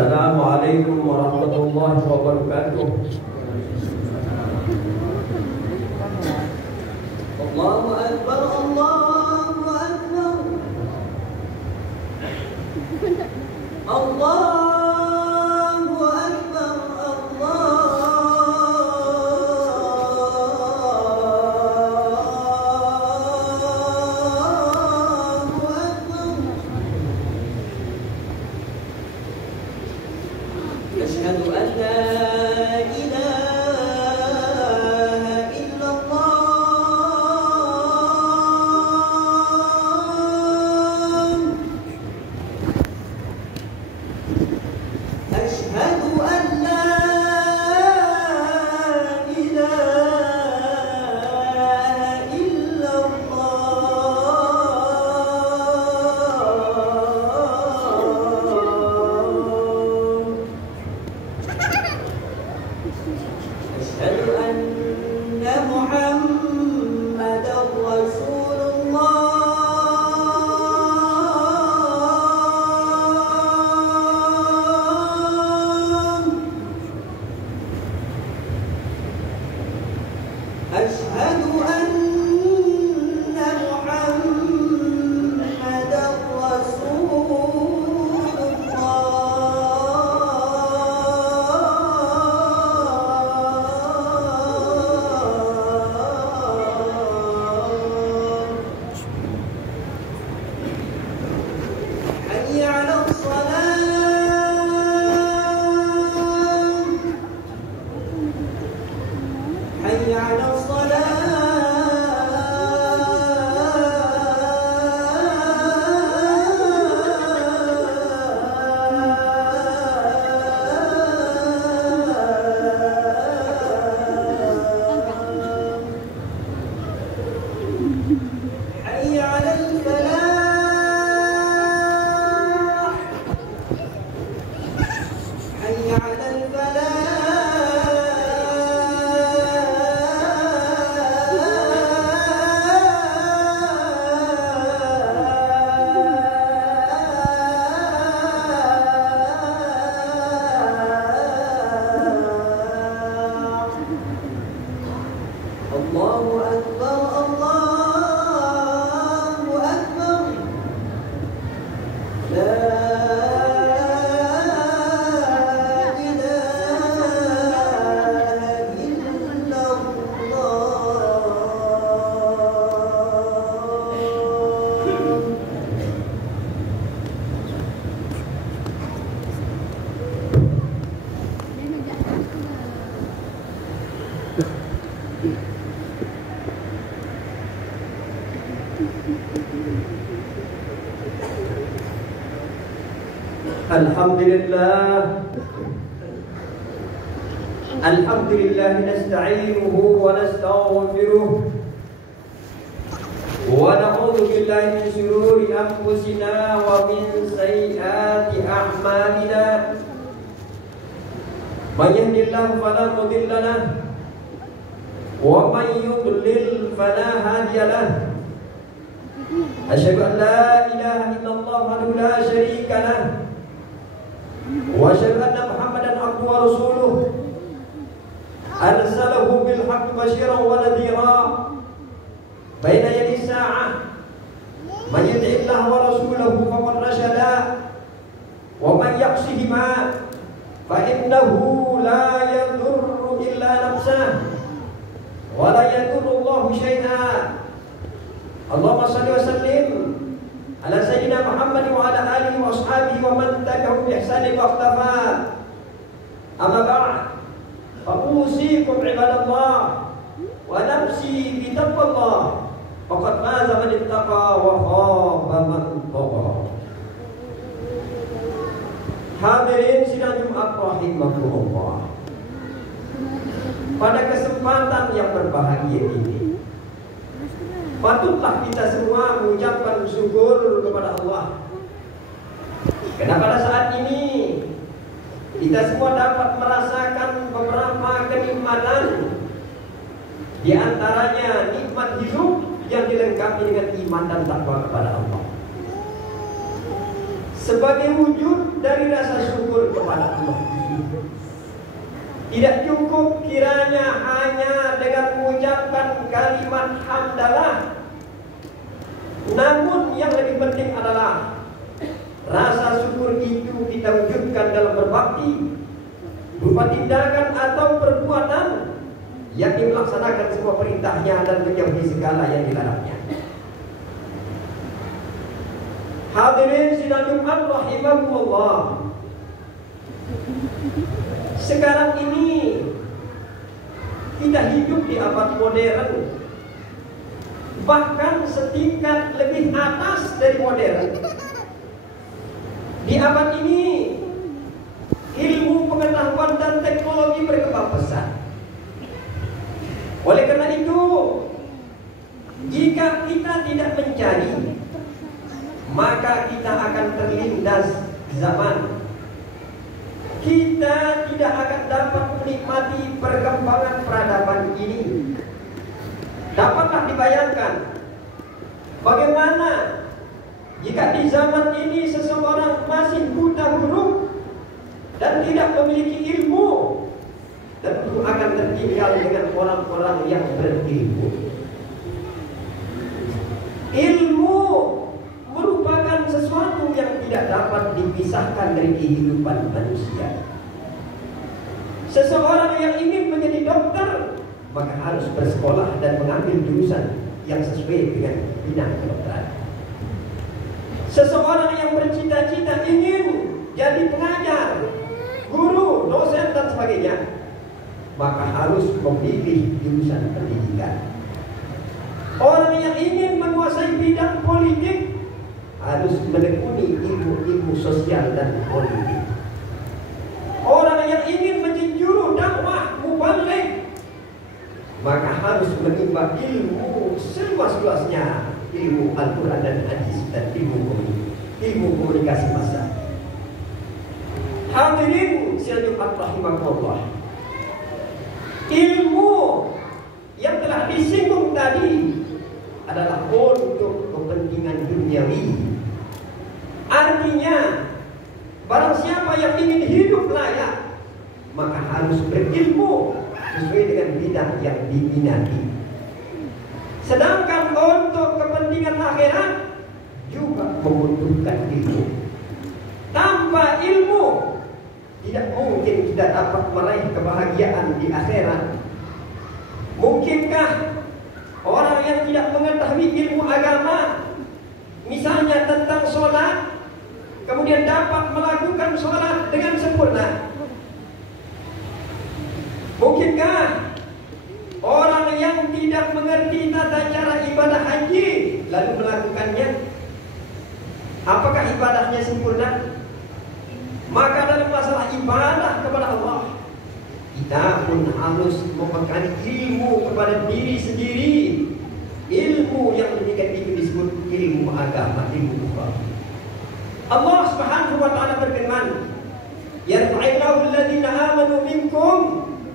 Assalamualaikum warahmatullahi wabarakatuh. Allahu Akbar, Allahu Akbar. Allahu Akbar, Allahu Akbar. Asyhadu an la Alhamdulillah nasta'inuhu wa nastaghfiruh wa na'udzu billahi min shururi anfusina wa min sayyiati a'malina. May yahdihillahu fala mudilla lahu wa may yudlil fala hadiya lahu. Asyhadu an la ilaha illallah wahdahu la syarika lahu wa asyhadu anna Muhammadan abduhu wa rasuluh arsalahu bil haqqi basyiran wa nadhira baina yadi sa'ah. Man yuti'illah wa rasulahu faqad rashada wa man ya'sihima fa innahu la yadurru illa nafsah wa la yadurru Allahu syai'a. Allahumma shalli wa sallim ala sayyidina Muhammad wa ala alihi wa ashabihi wa man tabi'ahum bi ihsanin wa iqtafa. Amma ba'd, fa'usikum ibadallah wa nafsi bi taqwallah faqad faza man ittaqa wa khaba man tagha. Hadirin sidang Jumat rahimakumullah. Pada kesempatan yang berbahagia ini, patutlah kita semua mengucapkan syukur kepada Allah. Karena pada saat ini kita semua dapat merasakan beberapa kenikmatan, di antaranya nikmat hidup yang dilengkapi dengan iman dan takwa kepada Allah. Sebagai wujud dari rasa syukur kepada Allah. Tidak cukup kiranya hanya dengan mengucapkan kalimat hamdalah, namun yang lebih penting adalah rasa syukur itu kita wujudkan dalam berbakti, berupa tindakan atau perbuatan yang melaksanakan semua perintahnya dan menjauhi segala yang dilarangnya. Hadirin sidang Jumat rahimakumullah. Sekarang ini kita hidup di abad modern, bahkan setingkat lebih atas dari modern. Di abad ini ilmu pengetahuan dan teknologi berkembang pesat. Oleh karena itu, jika kita tidak mencari, maka kita akan terlindas zaman. Kita tidak akan dapat menikmati perkembangan peradaban ini. Dapatlah dibayangkan bagaimana jika di zaman ini seseorang masih buta huruf dan tidak memiliki ilmu, tentu akan tertinggal dengan orang-orang yang berilmu. Ilmu merupakan sesuatu yang tidak dapat dipisahkan dari kehidupan manusia. Seseorang yang ingin menjadi dokter, maka harus bersekolah dan mengambil jurusan yang sesuai dengan bidang kedokteran. Seseorang yang bercita-cita ingin jadi pengajar, guru, dosen dan sebagainya, maka harus memilih jurusan pendidikan. Orang yang ingin menguasai bidang politik harus menekuni ilmu-ilmu sosial dan politik. Orang yang ingin menjadi juru dakwah mubaligh, maka harus menimba ilmu seluas-luasnya, ilmu Al-Quran dan hadis dan ilmu komunikasi massa. Hadirin sidang Jumat rahimakumullah. Ilmu yang telah disinggung tadi adalah untuk kepentingan duniawi. Artinya, barang siapa yang ingin hidup layak, maka harus berilmu sesuai dengan bidang yang diminati. Sedangkan untuk kepentingan akhirat juga membutuhkan ilmu. Tanpa ilmu tidak mungkin kita dapat meraih kebahagiaan di akhirat. Mungkinkah orang yang tidak mengetahui ilmu agama, misalnya tentang sholat, kemudian dapat melakukan sholat dengan sempurna? Mungkinkah orang yang tidak mengerti tata cara ibadah haji lalu melakukannya? Apakah ibadahnya sempurna? Maka dalam masalah ibadah kepada Allah, kita pun harus membekali ilmu kepada diri sendiri. Ilmu yang demikian itu disebut ilmu agama, ilmu agama. Allah Subhanahu wa taala berfirman, "Yarfa'illahu alladziina aamanu minkum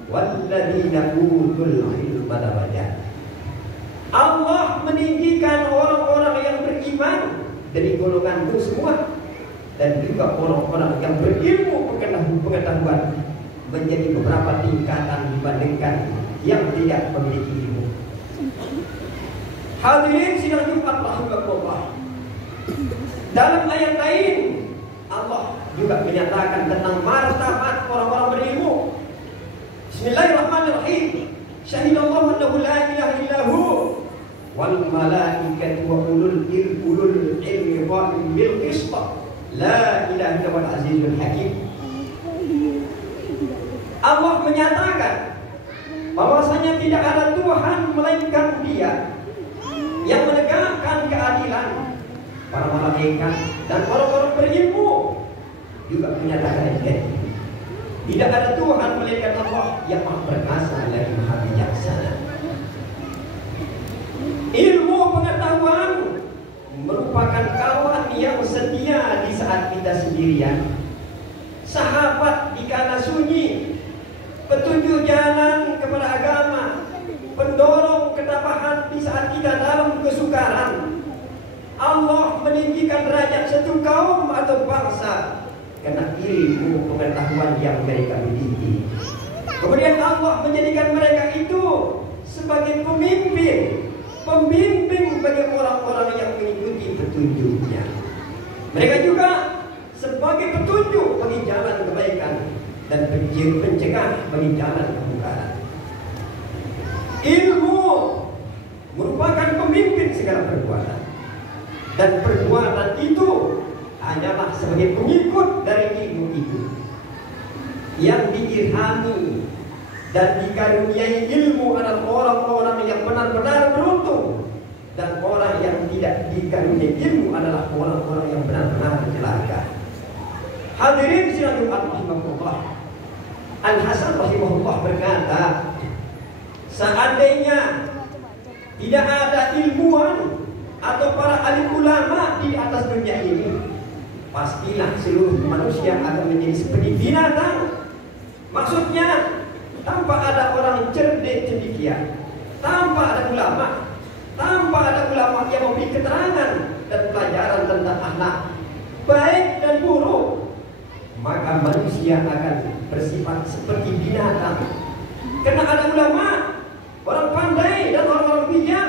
walladziina utul ilma darajat." Allah meninggikan orang-orang yang beriman dari golonganmu semua, dan juga orang-orang yang berilmu pengetahuan menjadi beberapa tingkatan dibandingkan yang tidak memiliki ilmu. Hadirin sidang Jumat rahimakumullah. Dalam ayat lain Allah juga menyatakan tentang martabat orang-orang berilmu. Bismillahirrahmanirrahim. Syahidallahu annahu la ilaha illahu wal malaikatu wa ulul ilmi qa'iman bil qist. La ilaha illallah azizul hakim. Allah menyatakan bahwasanya tidak ada Tuhan melainkan Dia yang menegakkan keadilan. Para malaikat dan orang-orang berilmu juga menyatakan ini. Tidak ada Tuhan melainkan Allah yang Maha Perkasa lagi Maha Bijaksana. Ilmu pengetahuan merupakan kawan yang setia di saat kita sendirian, sahabat di kala sunyi, petunjuk jalan kepada agama, pendorong ketabahan di saat kita dalam kesukaran. Allah meninggikan derajat satu kaum atau bangsa karena ilmu pengetahuan yang mereka miliki. Kemudian Allah menjadikan mereka itu sebagai pembimbing bagi orang-orang yang mengikuti petunjuknya. Mereka juga sebagai petunjuk bagi jalan kebaikan dan pencegah bagi jalan kemungkaran. Ilmu merupakan pemimpin segala perbuatan, dan perbuatan itu hanyalah sebagai pengikut dari ilmu itu. Yang diilhami dan dikaruniai ilmu adalah orang-orang yang benar-benar beruntung, dan orang yang tidak dikaruniai ilmu adalah orang-orang yang benar-benar celaka. Hadirin sidang Jumat rahimahullah, Al-Hasan rahimahullah berkata, seandainya tidak ada ilmuwan atau para alim ulama di atas dunia ini, pastilah seluruh manusia akan menjadi seperti binatang. Maksudnya, tanpa ada orang cerdik cendekia, tanpa ada ulama yang memberi keterangan dan pelajaran tentang akhlak baik dan buruk, maka manusia akan bersifat seperti binatang. Karena ada ulama, orang pandai dan orang-orang bijak,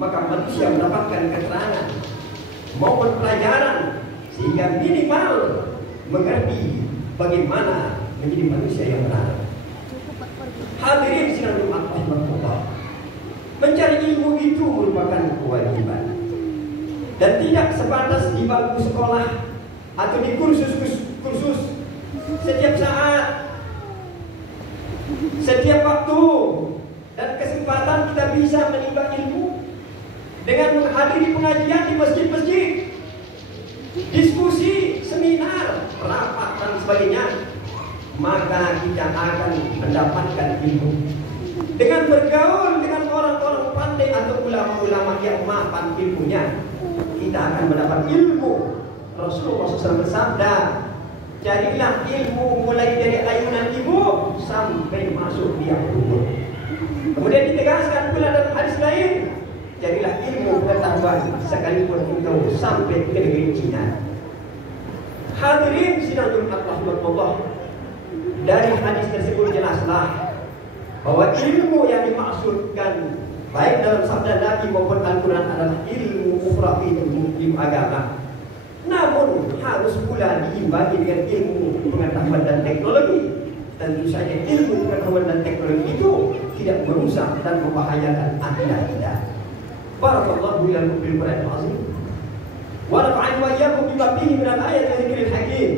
maka manusia mendapatkan keterangan maupun pelajaran sehingga minimal mengerti bagaimana menjadi manusia yang benar. Hadirin sidang Jumat rahimahullah, mencari ilmu itu merupakan kewajiban dan tidak sebatas di bangku sekolah atau di kursus setiap saat, setiap waktu dan kesempatan kita bisa menimba ilmu dengan menghadiri pengajian di masjid-masjid, diskusi, seminar, rapat dan sebagainya, maka kita akan mendapatkan ilmu. Dengan bergaul dengan orang-orang pandai atau ulama-ulama yang mapan ilmunya, kita akan mendapat ilmu. Rasulullah SAW bersabda, carilah ilmu mulai dari ayunan ibu sampai masuk biang kubur. Kemudian ditegaskan pula dalam hadis lain, carilah ilmu pengetahuan sekalipun engkau sampai ke negeri Cina. Hadirin sidang Jumat rahimahullah, dari hadis tersebut jelaslah bahwa ilmu yang dimaksudkan baik dalam sabda Nabi maupun Al-Quran adalah ilmu ukhrawi, ilmu agama. Namun harus pula diimbangi dengan ilmu pengetahuan dan teknologi. Tentu saja ilmu pengetahuan dan teknologi itu tidak merusak dan membahayakan akidah kita. Barakallahu lakum bil Qur'anil azim wa nafa'ani wa iyyakum bima fihi min al-ayati wa dzikril hakim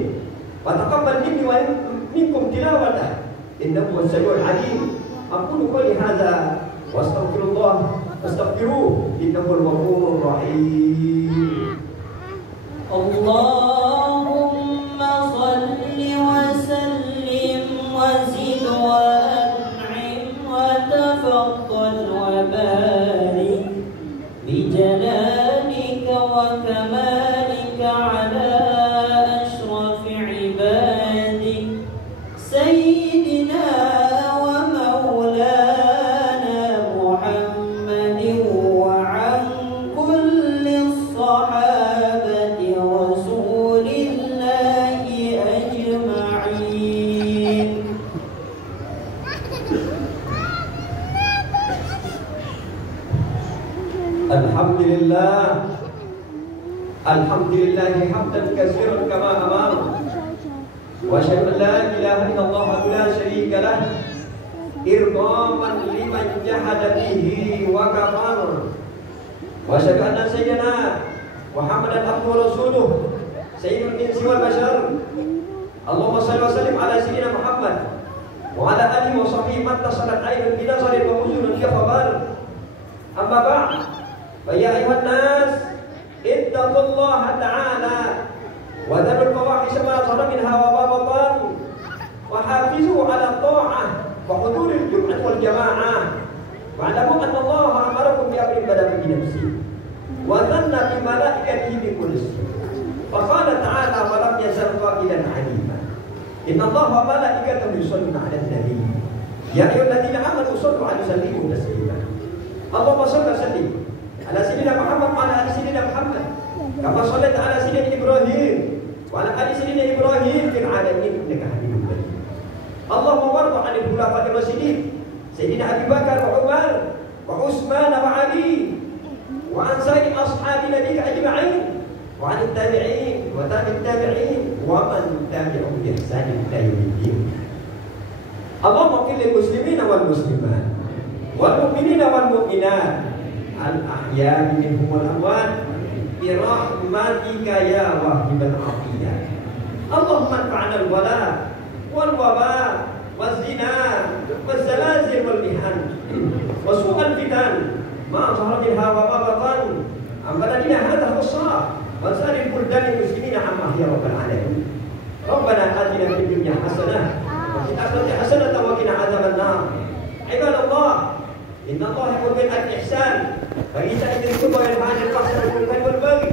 wa taqabbal minni wa minkum tilawatah innahu was-sami'ul 'alim. Aqulu qawli hadza wa astaghfirullah fastaghfiruhu innahu al-ghafurur rahim. Allahumma salli wa sallim wa zid wa an'im wa tafaddal wa barik bi jalalika wa kamalika ala ashrafi ibadik sayyidina wa maulana Muhammadin wa an kulli sahabati rasulillahi ajma'in. Alhamdulillah hamdan katsiran kama amara wa asyhadu an la ilaha illallah wa la syarika lah irdaman liman jahada bihi wa kafar wa asyhadu anna sayyidina Muhammadan abduhu wa rasuluh sayyidul insi wal bashar. Allahumma shalli wa sallim ala sayyidina Muhammad wa ala alihi wa sahbihi man tasalat aynun bi nazarin wa uzunun fi khabar. Amma ba'd, fa ya ayuhan nas ittaqullaha ta'ala wa dharul fawahisha ma zahara minha wa ma batan wa hafizu ala ta'ah wa huduril jum'ah wal jama'ah wa alamu anna Allah amarakum bi amrin bada bi nafsi wa dhanna bi malaikatihi bi kulli wa qala ta'ala wa lam yazal qailan 'alima inna Allah wa malaikatahu yusalluna 'alan nabi ya ayyuhalladzina amanu sallu 'alaihi wa sallimu taslima. Allahumma shalli wa sallim ala sayyidina Muhammad wa ala ali sayyidina Muhammad kama shallaita ala sayyidina Ibrahim wa ala ali sayyidina Ibrahim yang ingin mereka hidup lagi. Allah mewarta anil khulafatir rasyidin Sayyidina Abu Bakar wa Umar wa Utsman wa Ali wa an sayyid ashabi nabiyika ajma'in wa an tabi'in wa tabi'it tabi'in wa man tabi'ahum bi ihsan ila yaumiddin. Allahumma qil lil muslimina wal muslimat wal mu'minina wal mu'minat al ahya'i minhum wal amwat bi rahmatika ya wahibal afiyah. Allahumma anfa'na al wala wal waba wal zina wal zalazil wal mihan wa su'al fitan ma zahara minha wa ma batan am baladina hadha as-sah wa sa'il buldan muslimina amma ya rabbal alamin. Rabbana atina fid dunya hasanah wa fil akhirati hasanah wa qina adzaban nar. Ibadallah, inna Allah yaqulu bil ihsan bagi saya itu bagian hadis pasal wal bagi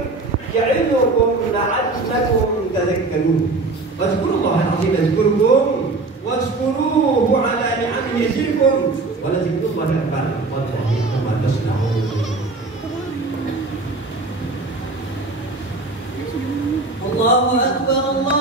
ya'idukum la'allakum tadhakkarun. Wazkurullaha al-azim yazkurkum wazkuruhu ala ni'amihi yazidkum wa la zikrullahi akbar wallahu ma tasna'un. Allahu akbar.